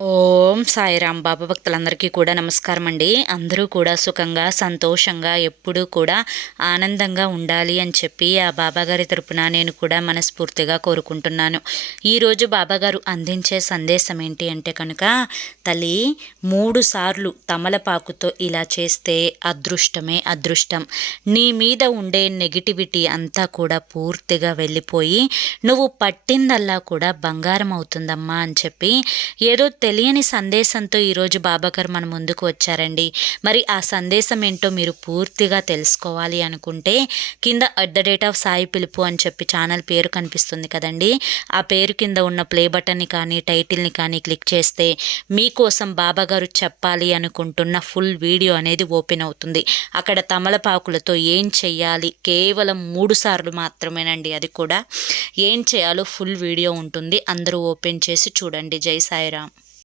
ఓం సాయిరాం బాబా భక్తులందరికీ కూడా నమస్కారం అండి. అందరూ కూడా సుఖంగా సంతోషంగా ఎప్పుడూ కూడా ఆనందంగా ఉండాలి అని చెప్పి ఆ బాబాగారి తరపున నేను కూడా మనస్ఫూర్తిగా కోరుకుంటున్నాను. ఈరోజు బాబాగారు అందించే సందేశం ఏంటి అంటే కనుక, తల్లి 3 సార్లు తమలపాకుతో ఇలా చేస్తే అదృష్టమే అదృష్టం. నీ మీద ఉండే నెగిటివిటీ అంతా కూడా పూర్తిగా వెళ్ళిపోయి నువ్వు పట్టిందల్లా కూడా బంగారం అవుతుందమ్మా అని చెప్పి ఏదో తెలియని సందేశంతో ఈరోజు బాబాగారు మన ముందుకు వచ్చారండి. మరి ఆ సందేశం ఏంటో మీరు పూర్తిగా తెలుసుకోవాలి అనుకుంటే కింద @సాయి పిలుపు అని చెప్పి ఛానల్ పేరు కనిపిస్తుంది కదండి. ఆ పేరు కింద ఉన్న ప్లే బటన్ని కానీ టైటిల్ని కానీ క్లిక్ చేస్తే మీకోసం బాబాగారు చెప్పాలి అనుకుంటున్న ఫుల్ వీడియో అనేది ఓపెన్ అవుతుంది. అక్కడ తమలపాకులతో ఏం చెయ్యాలి, కేవలం 3 సార్లు మాత్రమేనండి. అది కూడా ఏం చేయాలో ఫుల్ వీడియో ఉంటుంది. అందరూ ఓపెన్ చేసి చూడండి. జై సాయిరాం.